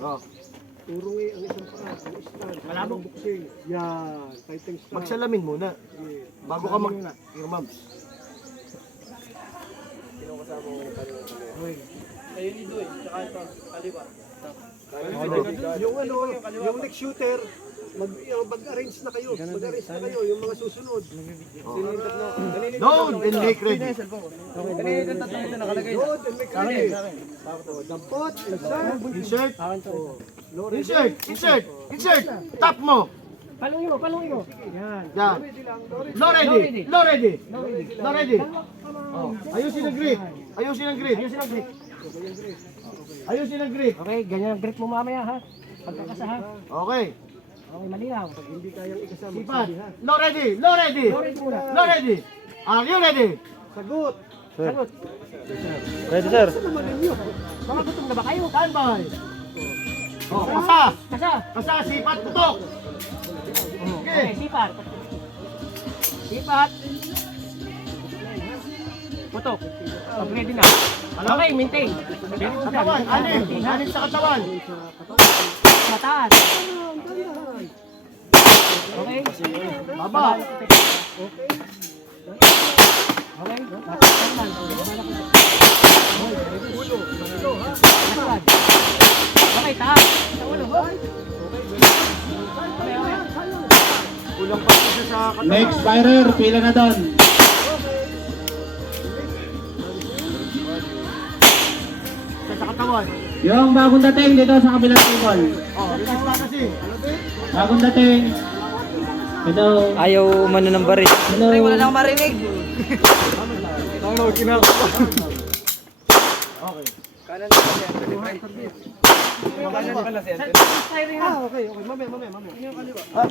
Oh. Turong ang isang paa, ang stand. Malabog. Buksing. Yan. Tighten strap. Magsalamin muna. Yeah. Bago ka mag-earmabs. Ayun ni Doy, tsaka ito, kaliwa. Yung ano, yung next shooter, mag-arrange na kayo. Mag-arrange na kayo, yung mga susunod. Sino yung tatlo? Load and make ready. Kanina yung tatlo ito nakalagay. Load and make ready. Dampot, insert. Insert. Insert. Tap mo. Palungin mo. Yan. Yan. Low ready. Low ready. Oh. Ayusin ang grip. Ayusin ang grip. Okay, ganyan ang grip mo mamaya ha. Pagkakasa ha. Okay. Okay, malinaw. Hindi kayang ikasama. Sipat. Low ready. Low ready. Are you ready? Sagot. Sagot. Ready, sir. Naman ninyo. Mga gutom na ba kayo? Standby. Oh, kasa. Kasa. Kasa, sipat, putok. Okay, sipat. Sipat. Putok. Pag ready na. Okay, maintain. Katawan, anim sa katawan. Mataas. Okay. Baba. Okay. Okay, taas. Sa ulo. Kulang pa siya sa katawan. Next firer, pila na doon. Sa katawan. Yung bagong dating dito sa kabilang table. Oh, release na kasi. Bagong dating. Ito. Ayaw umano ng baris. Hello. Wala na akong marinig. Okay. Kanan na kasi. Kanan na kasi. Okay. Mamaya.